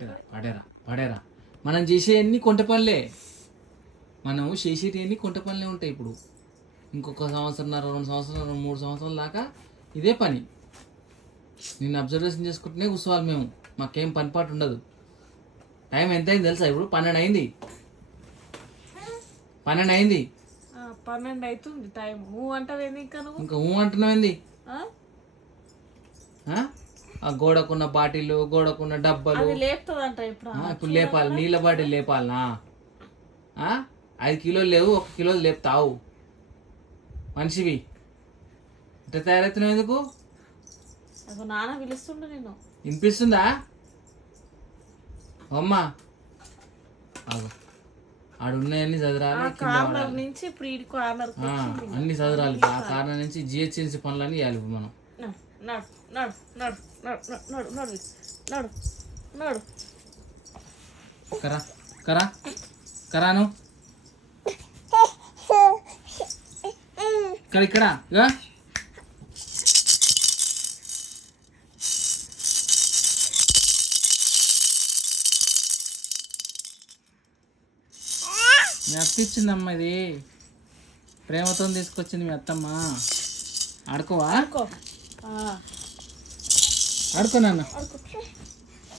పడేరా పడేరా పడేరా. మనం చేసేవన్నీ కొంట పనులే. మనం చేసేటివన్నీ కొంట పనులే ఉంటాయి ఇప్పుడు. ఇంకొక సంవత్సరం రెండు సంవత్సరాలు మూడు సంవత్సరాల దాకా ఇదే పని. నిన్ను అబ్జర్వేషన్ చేసుకుంటూనే కూర్చోవాలి మేము. మాకేం పని పాటు ఉండదు. టైం ఎంత అయింది తెలుసా ఇప్పుడు? పన్నెండు అయింది. పన్నెండు అయింది. పన్నెండు అవుతుంది టైం నువ్వు అంటావేంది ఇంకా నువ్వు? ఇంకా ఊ ఆ? గోడకున్న బాటిల్ గోడకున్న డబ్బాలు. ఇప్పుడు. లేపాలి నీళ్ళ బాటిల్ లేపాలనా? ఆ? ఐదు కిలోలు లేవు ఒక కిలో లేపుతావు. మనిషివి. ఇట్లా తయారవుతున్నావు ఎందుకు? నాన్న పిలుస్తుండు నేను వినిపిస్తుందా? అమ్మా. ఆగు ఆడు ఉన్నాయన్నీ చదరాలి. నుంచి అన్ని చదరాలి ఆ కారణం నుంచి జిహెచ్ఎంసీ పనులన్నీ ఇప్పుడు మనం. నడు నడు నడు నడు నడు నడు నడు నడు కరా కరా కరాను. ఇక్కడ ఇక్కడ. మీ అత్త ఇచ్చిందమ్మ ఇది. ప్రేమతో తీసుకొచ్చింది మీ అత్తమ్మ. ఆడుకోవా? ఆడుకోనా